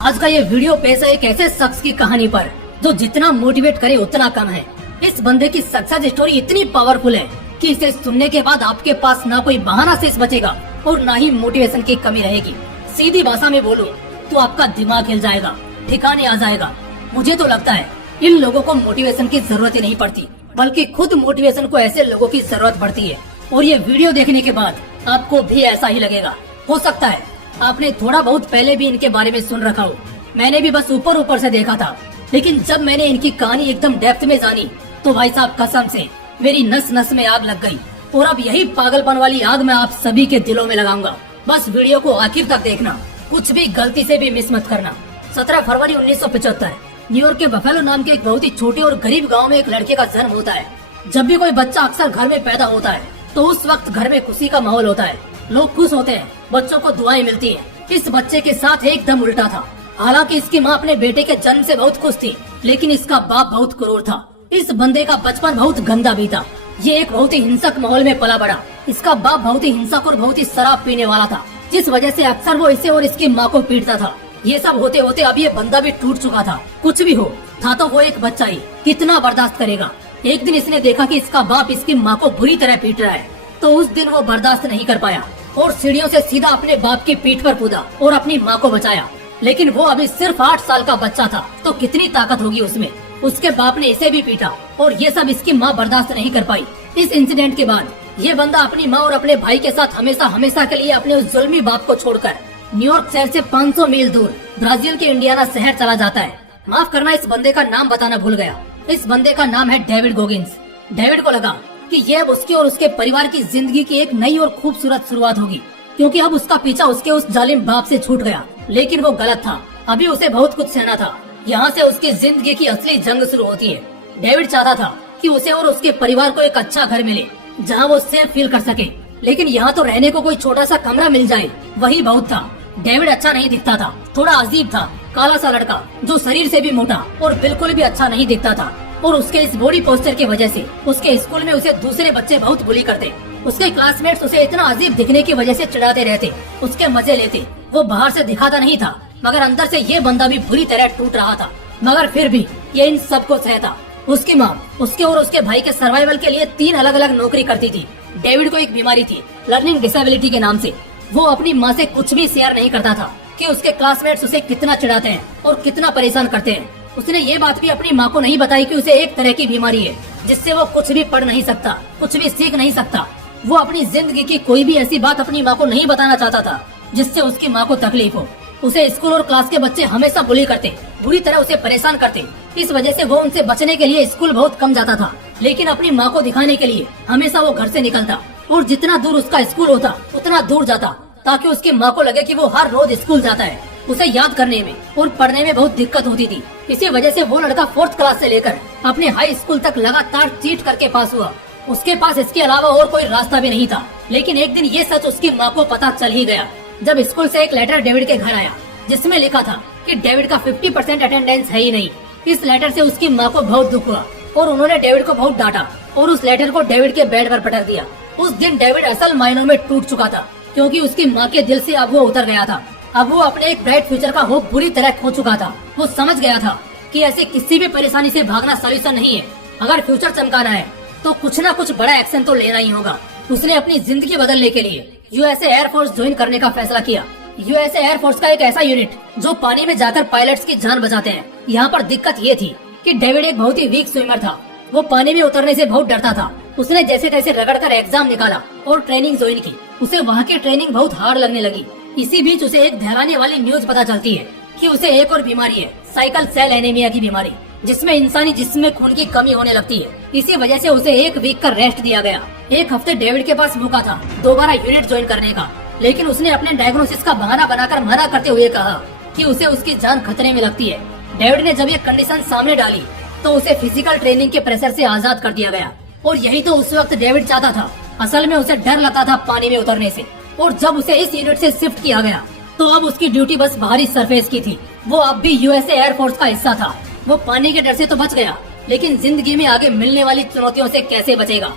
आज का ये वीडियो पेश है एक ऐसे शख्स की कहानी पर जो जितना मोटिवेट करे उतना कम है। इस बंदे की सक्सेस स्टोरी इतनी पावरफुल है कि इसे सुनने के बाद आपके पास ना कोई बहाना शेष बचेगा और ना ही मोटिवेशन की कमी रहेगी। सीधी भाषा में बोलो तो आपका दिमाग हिल जाएगा, ठिकाने आ जाएगा। मुझे तो लगता है इन लोगों को मोटिवेशन की जरूरत ही नहीं पड़ती, बल्कि खुद मोटिवेशन को ऐसे लोगों की जरूरत पड़ती है। और ये वीडियो देखने के बाद आपको भी ऐसा ही लगेगा। हो सकता है आपने थोड़ा बहुत पहले भी इनके बारे में सुन रखा हो, मैंने भी बस ऊपर ऊपर से देखा था, लेकिन जब मैंने इनकी कहानी एकदम डेप्थ में जानी तो भाई साहब कसम से मेरी नस नस में आग लग गई। और अब यही पागलपन वाली आग मैं आप सभी के दिलों में लगाऊंगा। बस वीडियो को आखिर तक देखना, कुछ भी गलती से भी मिस मत करना। 17 फरवरी 1975 न्यूयॉर्क के बफेलो नाम के एक बहुत ही छोटे और गरीब गाँव में एक लड़के का जन्म होता है। जब भी कोई बच्चा अक्सर घर में पैदा होता है तो उस वक्त घर में खुशी का माहौल होता है, लोग खुश होते हैं, बच्चों को दुआएं मिलती हैं। इस बच्चे के साथ एकदम उल्टा था। हालांकि इसकी माँ अपने बेटे के जन्म से बहुत खुश थी, लेकिन इसका बाप बहुत क्रूर था। इस बंदे का बचपन बहुत गंदा भी था। ये एक बहुत ही हिंसक माहौल में पला बड़ा। इसका बाप बहुत ही हिंसक और बहुत ही शराब पीने वाला था, जिस वजह से अक्सर वो इसे और इसकी माँ को पीटता था। ये सब होते होते अब ये बंदा भी टूट चुका था। कुछ भी हो था तो वो एक बच्चा ही, कितना बर्दाश्त करेगा। एक दिन इसने देखा कि इसका बाप इसकी माँ को बुरी तरह पीट रहा है, तो उस दिन वो बर्दाश्त नहीं कर पाया और सीढ़ियों से सीधा अपने बाप की पीठ पर कूदा और अपनी माँ को बचाया। लेकिन वो अभी सिर्फ 8 साल का बच्चा था, तो कितनी ताकत होगी उसमें। उसके बाप ने इसे भी पीटा और ये सब इसकी माँ बर्दाश्त नहीं कर पाई। इस इंसिडेंट के बाद ये बंदा अपनी माँ और अपने भाई के साथ हमेशा हमेशा के लिए अपने उस जुल्मी बाप को छोड़कर न्यूयॉर्क शहर से 500 मील दूर ब्राजील के इंडियाना शहर चला जाता है। माफ करना, इस बंदे का नाम बताना भूल गया। इस बंदे का नाम है डेविड गोगिंस। डेविड को लगा कि ये अब उसके और उसके परिवार की जिंदगी की एक नई और खूबसूरत शुरुआत होगी, क्योंकि अब उसका पीछा उसके उस जालिम बाप से छूट गया। लेकिन वो गलत था। अभी उसे बहुत कुछ सहना था। यहाँ से उसकी जिंदगी की असली जंग शुरू होती है। डेविड चाहता था कि उसे और उसके परिवार को एक अच्छा घर मिले, जहाँ वो सेफ फील कर सके। लेकिन यहाँ तो रहने को कोई छोटा सा कमरा मिल जाए, वही बहुत था। डेविड अच्छा नहीं दिखता था, थोड़ा अजीब था, काला सा लड़का जो शरीर से भी मोटा और बिल्कुल भी अच्छा नहीं दिखता था। और उसके इस बॉडी पोस्चर की वजह से उसके स्कूल में उसे दूसरे बच्चे बहुत बुली करते। उसके क्लासमेट्स उसे इतना अजीब दिखने की वजह से चिढ़ाते रहते, उसके मजे लेते। वो बाहर से दिखाता नहीं था, मगर अंदर से ये बंदा भी बुरी तरह टूट रहा था। मगर फिर भी ये इन सबको सहता। उसकी माँ उसके और उसके भाई के सर्वाइवल के लिए 3 अलग अलग नौकरी करती थी। डेविड को एक बीमारी थी, लर्निंग डिसेबिलिटी के नाम से। वो अपनी माँ से कुछ भी शेयर नहीं करता था कि उसके क्लासमेट्स उसे कितना चिढ़ाते हैं और कितना परेशान करते हैं। उसने ये बात भी अपनी माँ को नहीं बताई कि उसे एक तरह की बीमारी है, जिससे वो कुछ भी पढ़ नहीं सकता, कुछ भी सीख नहीं सकता। वो अपनी जिंदगी की कोई भी ऐसी बात अपनी माँ को नहीं बताना चाहता था जिससे उसकी माँ को तकलीफ हो। उसे स्कूल और क्लास के बच्चे हमेशा बुली करते, बुरी तरह उसे परेशान करते। इस वजह से वो उनसे बचने के लिए स्कूल बहुत कम जाता था। लेकिन अपनी माँ को दिखाने के लिए हमेशा वो घर से निकलता और जितना दूर उसका स्कूल होता उतना दूर जाता, ताकि उसकी माँ को लगे कि वो हर रोज स्कूल जाता है। उसे याद करने में और पढ़ने में बहुत दिक्कत होती थी। इसी वजह से वो लड़का 4th क्लास से लेकर अपने हाई स्कूल तक लगातार चीट करके पास हुआ। उसके पास इसके अलावा और कोई रास्ता भी नहीं था। लेकिन एक दिन ये सच उसकी माँ को पता चल ही गया, जब स्कूल से एक लेटर डेविड के घर आया, जिसमें लिखा था कि डेविड का 50% अटेंडेंस है ही नहीं। इस लेटर से उसकी माँ को बहुत दुख हुआ और उन्होंने डेविड को बहुत डांटा और उस लेटर को डेविड के बेड पर पटक दिया। उस दिन डेविड असल मायनों में टूट चुका था, क्योंकि उसकी माँ के दिल से अब वो उतर गया था। अब वो अपने एक ब्राइट फ्यूचर का होप बुरी तरह खो चुका था। वो समझ गया था कि ऐसे किसी भी परेशानी से भागना सॉल्यूशन नहीं है। अगर फ्यूचर चमकाना है तो कुछ न कुछ बड़ा एक्शन तो लेना ही होगा। उसने अपनी जिंदगी बदलने के लिए यूएसए एयरफोर्स ज्वाइन करने का फैसला किया। यूएसए एयरफोर्स का एक ऐसा यूनिट जो पानी में जाकर पायलट्स की जान बचाते हैं। यहाँ पर दिक्कत ये थी कि डेविड एक बहुत ही वीक स्विमर था। वो पानी में उतरने से बहुत डरता था। उसने जैसे तैसे रगड़कर एग्जाम निकाला और ट्रेनिंग ज्वाइन की। उसे वहाँ की ट्रेनिंग बहुत हार्ड लगने लगी। इसी बीच उसे एक डराने वाली न्यूज पता चलती है कि उसे एक और बीमारी है, साइकिल सेल एनीमिया की बीमारी, जिसमें इंसानी जिस्म में खून की कमी होने लगती है। इसी वजह से उसे 1 वीक का रेस्ट दिया गया। 1 हफ्ते डेविड के पास मौका था दोबारा यूनिट ज्वाइन करने का, लेकिन उसने अपने डायग्नोसिस का बहाना बनाकर मना करते हुए कहा कि उसे उसकी जान खतरे में लगती है। डेविड ने जब ये कंडीशन सामने डाली तो उसे फिजिकल ट्रेनिंग के प्रेशर से आजाद कर दिया गया। और यही तो उस वक्त डेविड चाहता था। असल में उसे डर लगता था पानी में उतरने से। और जब उसे इस यूनिट से शिफ्ट किया गया तो अब उसकी ड्यूटी बस बाहरी सरफेस की थी। वो अब भी यूएसए एयरफोर्स का हिस्सा था। वो पानी के डर से तो बच गया, लेकिन जिंदगी में आगे मिलने वाली चुनौतियों से कैसे बचेगा।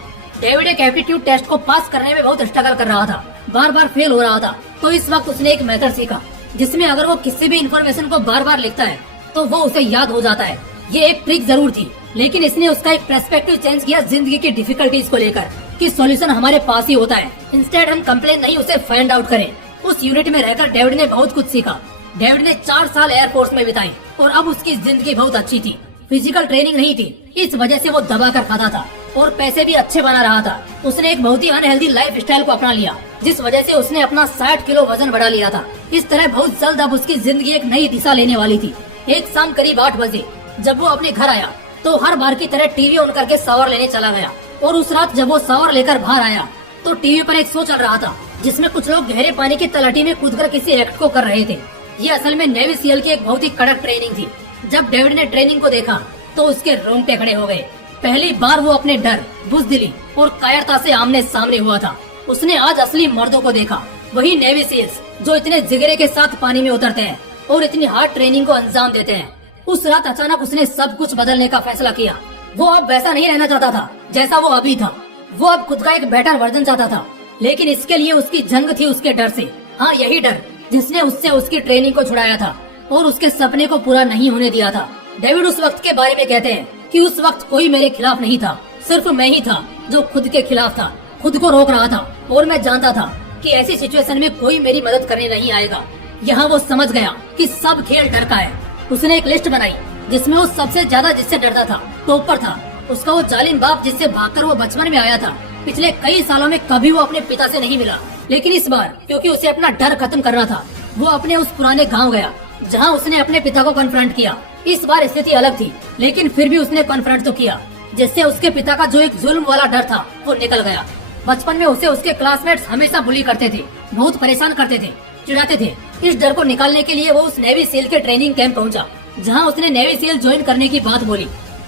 डेविड एक एप्टीट्यूड टेस्ट को पास करने में बहुत स्ट्रगल कर रहा था, बार बार फेल हो रहा था। तो इस वक्त उसने एक मेथड सीखा जिसमें अगर वो किसी भी इंफॉर्मेशन को बार बार लिखता है तो वो उसे याद हो जाता है। ये एक ट्रिक जरूर थी, लेकिन इसने उसका एक पर्सपेक्टिव चेंज किया जिंदगी की डिफिकल्टीज को लेकर कि सॉल्यूशन हमारे पास ही होता है। इंस्टेड हम कंप्लेन नहीं, उसे फाइंड आउट करें। उस यूनिट में रहकर डेविड ने बहुत कुछ सीखा। डेविड ने 4 साल एयरफोर्स में बिताए और अब उसकी जिंदगी बहुत अच्छी थी। फिजिकल ट्रेनिंग नहीं थी, इस वजह से वो दबा कर खाता था और पैसे भी अच्छे बना रहा था। उसने एक बहुत ही अनहेल्दी लाइफ स्टाइल को अपना लिया, जिस वजह से उसने अपना 60 किलो वजन बढ़ा लिया था। इस तरह बहुत जल्द अब उसकी जिंदगी एक नई दिशा लेने वाली थी। एक शाम करीब 8 बजे जब वो अपने घर आया तो हर बार की तरह टीवी ऑन करके शावर लेने चला गया। और उस रात जब वो शावर लेकर बाहर आया तो टीवी पर एक शो चल रहा था जिसमें कुछ लोग गहरे पानी की तलहटी में कूदकर किसी एक्ट को कर रहे थे। ये असल में नेवी सीएल की एक बहुत ही कड़क ट्रेनिंग थी। जब डेविड ने ट्रेनिंग को देखा तो उसके रोंगटे खड़े हो गए। पहली बार वो अपने डर, बुज़दिली और कायरता से आमने सामने हुआ था। उसने आज असली मर्दों को देखा, वही नेवी सील्स जो इतने जिगरे के साथ पानी में उतरते हैं और इतनी हार्ड ट्रेनिंग को अंजाम देते हैं। उस रात अचानक उसने सब कुछ बदलने का फैसला किया। वो अब वैसा नहीं रहना चाहता था जैसा वो अभी था। वो अब खुद का एक बेटर वर्जन चाहता था, लेकिन इसके लिए उसकी जंग थी उसके डर से। हाँ, यही डर जिसने उससे उसकी ट्रेनिंग को छुड़ाया था और उसके सपने को पूरा नहीं होने दिया था। डेविड उस वक्त के बारे में कहते हैं कि उस वक्त कोई मेरे खिलाफ नहीं था, सिर्फ मैं ही था जो खुद के खिलाफ था, खुद को रोक रहा था। और मैं जानता था कि ऐसी सिचुएशन में कोई मेरी मदद करने नहीं आएगा। यहाँ वो समझ गया कि सब खेल डर का है। उसने एक लिस्ट बनाई जिसमें वो सबसे ज्यादा जिससे डरता था टॉपर था उसका वो जालिम बाप जिससे भागकर वो बचपन में आया था। पिछले कई सालों में कभी वो अपने पिता से नहीं मिला, लेकिन इस बार क्योंकि उसे अपना डर खत्म करना था, वो अपने उस पुराने गांव गया जहां उसने अपने पिता को कन्फ्रंट किया। इस बार स्थिति अलग थी, लेकिन फिर भी उसने कन्फ्रंट तो किया, जिससे उसके पिता का जो एक जुल्म वाला डर था वो निकल गया। बचपन में उसे उसके क्लासमेट्स हमेशा बुली करते थे, बहुत परेशान करते थे, चिढ़ाते थे। इस डर को निकालने के लिए वो उस नेवी सील के ट्रेनिंग कैंप पहुंचा, जहां उसने नेवी सील ज्वाइन करने की बात बोली।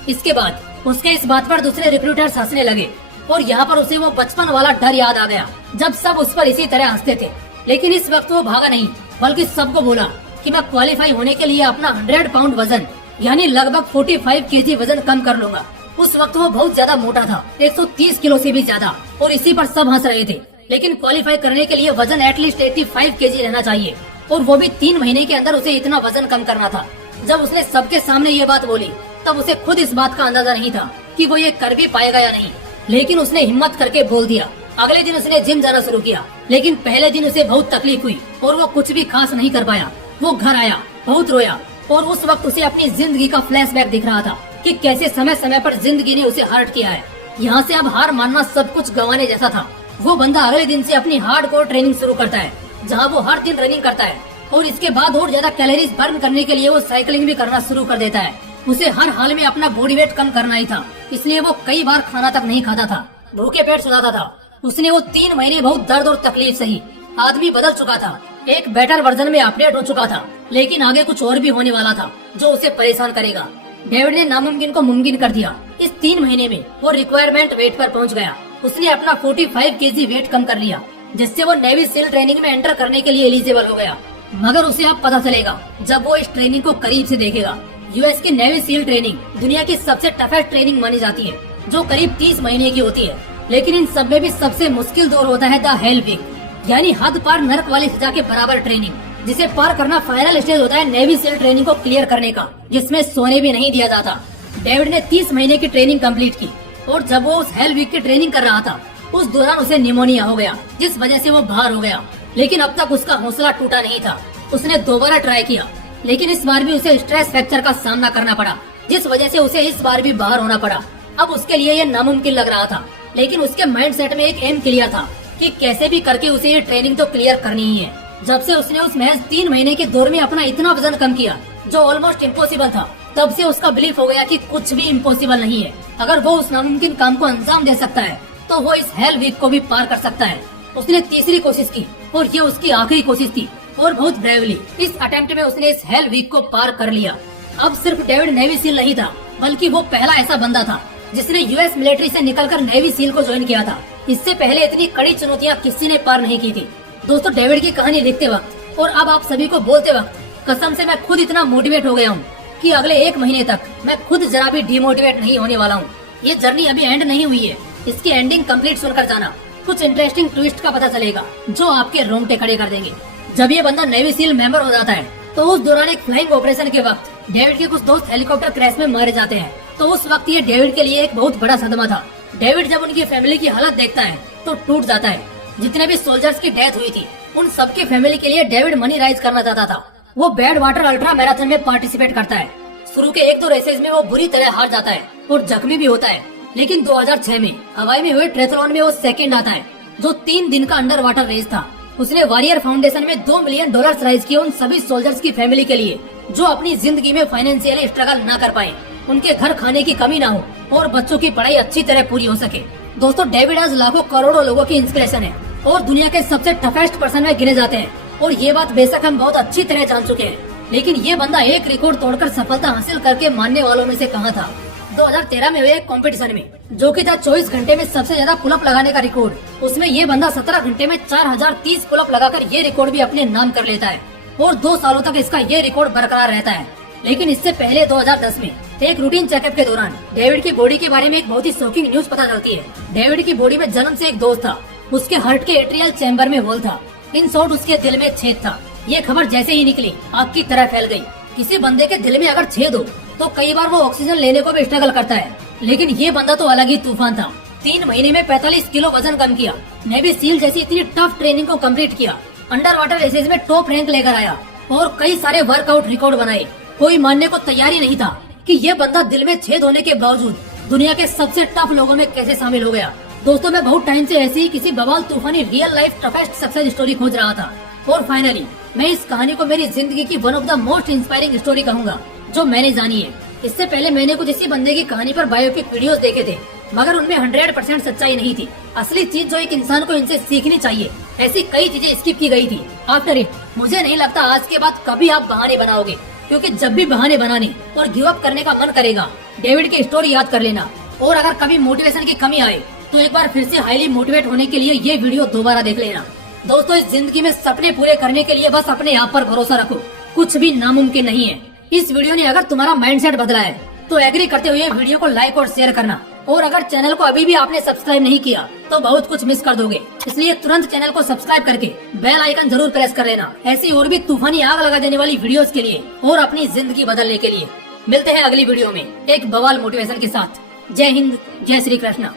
इसके बाद उसके इस बात पर दूसरे रिक्रूटर्स हंसने लगे और यहाँ पर उसे वो बचपन वाला डर याद आ गया जब सब उस पर इसी तरह हंसते थे। लेकिन इस वक्त वो भागा नहीं, बल्कि सबको बोला कि मैं क्वालिफाई होने के लिए अपना 100 पाउंड वजन यानी लगभग 45 केजी वजन कम कर लूंगा। उस वक्त वो बहुत ज्यादा मोटा था, 130 किलो से भी ज्यादा, और इसी पर सब हंस रहे थे। लेकिन क्वालिफाई करने के लिए वजन एटलीस्ट 85 केजी रहना चाहिए, और वो भी 3 महीने के अंदर उसे इतना वजन कम करना था। जब उसने सबके सामने ये बात बोली तब उसे खुद इस बात का अंदाजा नहीं था कि वो ये कर भी पाएगा या नहीं, लेकिन उसने हिम्मत करके बोल दिया। अगले दिन उसने जिम जाना शुरू किया, लेकिन पहले दिन उसे बहुत तकलीफ हुई और वो कुछ भी खास नहीं कर पाया। वो घर आया, बहुत रोया, और उस वक्त उसे अपनी जिंदगी का फ्लैशबैक दिख रहा था कि कैसे समय समय पर जिंदगी ने उसे हर्ट किया है। यहाँ से अब हार मानना सब कुछ गंवाने जैसा था। वो बंदा अगले दिन से अपनी हार्डकोर ट्रेनिंग शुरू करता है, जहाँ वो हर दिन रनिंग करता है, और इसके बाद और ज्यादा कैलोरीज बर्न करने के लिए वो साइकिलिंग भी करना शुरू कर देता है। उसे हर हाल में अपना बॉडी वेट कम करना ही था, इसलिए वो कई बार खाना तक नहीं खाता था, भूखे पेट सुलाता था। उसने वो 3 महीने बहुत दर्द और तकलीफ सही। आदमी बदल चुका था, एक बेटर वर्जन में अपडेट हो चुका था, लेकिन आगे कुछ और भी होने वाला था जो उसे परेशान करेगा। डेविड ने नामुमकिन को मुमकिन कर दिया। इस 3 महीने में वो रिक्वायरमेंट वेट पर पहुंच गया। उसने अपना 45 केजी वेट कम कर लिया, जिससे वो नेवी सील ट्रेनिंग में एंटर करने के लिए एलिजिबल हो गया। मगर उसे अब पता चलेगा जब वो इस ट्रेनिंग को करीब से देखेगा। यूएस की नेवी सील ट्रेनिंग दुनिया की सबसे टफेस्ट ट्रेनिंग मानी जाती है, जो करीब 30 महीने की होती है। लेकिन इन सब में भी सबसे मुश्किल दौर होता है द हेल वीक, यानी हद पार नरक वाली सजा के बराबर ट्रेनिंग, जिसे पार करना फाइनल स्टेज होता है नेवी सील ट्रेनिंग को क्लियर करने का, जिसमें सोने भी नहीं दिया जाता। डेविड ने 30 महीने की ट्रेनिंग कंप्लीट की, और जब वो उस हेल वीक की ट्रेनिंग कर रहा था उस दौरान उसे निमोनिया हो गया, जिस वजह से वो बाहर हो गया। लेकिन अब तक उसका हौसला टूटा नहीं था। उसने दोबारा ट्राई किया, लेकिन इस बार भी उसे स्ट्रेस फ्रैक्चर का सामना करना पड़ा, जिस वजह से उसे इस बार भी बाहर होना पड़ा। अब उसके लिए ये नामुमकिन लग रहा था, लेकिन उसके माइंड सेट में एक एम क्लियर था कि कैसे भी करके उसे ये ट्रेनिंग तो क्लियर करनी ही है। जब से उसने उस महज 3 महीने के दौर में अपना इतना वजन कम किया जो ऑलमोस्ट इम्पॉसिबल था, तब से उसका बिलीफ हो गया कि कुछ भी इम्पॉसिबल नहीं है। अगर वो उस नामुमकिन काम को अंजाम दे सकता है तो वो इस हेल वीक को भी पार कर सकता है। उसने तीसरी कोशिश की और ये उसकी आखिरी कोशिश थी, और बहुत ब्रेवली इस अटेम्प्ट में उसने इस हेल वीक को पार कर लिया। अब सिर्फ डेविड नेवी सील नहीं था, बल्कि वो पहला ऐसा बंदा था जिसने यूएस मिलिट्री से निकलकर नेवी सील को ज्वाइन किया था। इससे पहले इतनी कड़ी चुनौतियां किसी ने पार नहीं की थी। दोस्तों, डेविड की कहानी लिखते वक्त और अब आप सभी को बोलते वक्त कसम से मैं खुद इतना मोटिवेट हो गया हूँ कि अगले 1 महीने तक मैं खुद जरा भी डिमोटिवेट नहीं होने वाला हूँ। ये जर्नी अभी एंड नहीं हुई है, इसकी एंडिंग कंप्लीट सुनकर जाना। कुछ इंटरेस्टिंग ट्विस्ट का पता चलेगा जो आपके रोंगटे खड़े कर देंगे। जब ये बंदा नेवी सील मेंबर हो जाता है तो उस दौरान एक फ्लाइंग ऑपरेशन के वक्त डेविड के कुछ दोस्त हेलीकॉप्टर क्रैश में मारे जाते हैं। तो उस वक्त ये डेविड के लिए एक बहुत बड़ा सदमा था। डेविड जब उनकी फैमिली की हालत देखता है तो टूट जाता है। जितने भी सोल्जर्स की डेथ हुई थी उन सबकी फैमिली के लिए डेविड मनी राइज करना चाहता था। वो बैड वाटर अल्ट्रा मैराथन में पार्टिसिपेट करता है। शुरू के 1-2 रेसेस में वो बुरी तरह हार जाता है और जख्मी भी होता है, लेकिन 2006 में हवाई में हुए ट्रेथलॉन में वो सेकंड आता है, जो 3 दिन का अंडर वाटर रेस था। उसने वॉरियर फाउंडेशन में $2 मिलियन राइज किए उन सभी सोल्जर्स की फैमिली के लिए जो अपनी जिंदगी में फाइनेंशियली स्ट्रगल न कर पाए, उनके घर खाने की कमी ना हो और बच्चों की पढ़ाई अच्छी तरह पूरी हो सके। दोस्तों, डेविड आज लाखों करोड़ों लोगों की इंस्पिरेशन है और दुनिया के सबसे टफेस्ट पर्सन में गिने जाते हैं। और ये बात बेशक हम बहुत अच्छी तरह जान चुके हैं, लेकिन ये बंदा एक रिकॉर्ड तोड़कर सफलता हासिल करके मानने वालों में से कहाँ था। 2013 में हुए एक कंपटीशन में, जो कि था 24 घंटे में सबसे ज्यादा पुलअप लगाने का रिकॉर्ड, उसमें ये बंदा 17 घंटे में 4030 पुलअप लगाकर ये रिकॉर्ड भी अपने नाम कर लेता है और 2 सालों तक इसका ये रिकॉर्ड बरकरार रहता है। लेकिन इससे पहले 2010 में एक रूटीन चेकअप के दौरान डेविड की बॉडी के बारे में एक बहुत ही शॉकिंग न्यूज पता चलती है। डेविड की बॉडी में जन्म से एक दोष था, उसके हार्ट के एट्रियल चैम्बर में होल था, इन शॉर्ट उसके दिल में छेद था। ये खबर जैसे ही निकली आग की तरह फैल गई। किसी बंदे के दिल में अगर छेद हो तो कई बार वो ऑक्सीजन लेने को भी स्ट्रगल करता है, लेकिन ये बंदा तो अलग ही तूफान था। 3 महीने में 45 किलो वजन कम किया, नेवी सील जैसी इतनी टफ ट्रेनिंग को कंप्लीट किया, अंडर वाटर रेसेस में टॉप रैंक लेकर आया और कई सारे वर्कआउट रिकॉर्ड बनाए। कोई मानने को तैयार ही नहीं था कि ये बंदा दिल में छेद होने के बावजूद दुनिया के सबसे टफ लोगों में कैसे शामिल हो गया। दोस्तों, मैं बहुत टाइम से ऐसी किसी बवाल तूफानी real life toughest success story खोज रहा था और फाइनली मैं इस कहानी को मेरी जिंदगी की one of the most inspiring story कहूंगा जो मैंने जानी है। इससे पहले मैंने कुछ इसी बंदे की कहानी पर बायोपिक वीडियोस देखे थे, मगर उनमें 100% सच्चाई नहीं थी। असली चीज जो एक इंसान को इनसे सीखनी चाहिए, ऐसी कई चीजें स्किप की गई थी। आफ्टर इट मुझे नहीं लगता आज के बाद कभी आप बहाने बनाओगे, क्योंकि जब भी बहाने बनाने और गिव अप करने का मन करेगा, डेविड की स्टोरी याद कर लेना। और अगर कभी मोटिवेशन की कमी आए तो एक बार फिर से हाईली मोटिवेट होने के लिए ये वीडियो दोबारा देख लेना। दोस्तों, इस जिंदगी में सपने पूरे करने के लिए बस अपने आप पर भरोसा रखो, कुछ भी नामुमकिन नहीं है। इस वीडियो ने अगर तुम्हारा माइंडसेट बदला है तो एग्री करते हुए वीडियो को लाइक और शेयर करना। और अगर चैनल को अभी भी आपने सब्सक्राइब नहीं किया तो बहुत कुछ मिस कर दोगे, इसलिए तुरंत चैनल को सब्सक्राइब करके बेल आइकन जरूर प्रेस कर लेना, ऐसी और भी तूफानी आग लगा देने वाली वीडियोस के लिए और अपनी जिंदगी बदलने के लिए। मिलते हैं अगली वीडियो में एक बवाल मोटिवेशन के साथ। जय हिंद, जय श्री कृष्ण।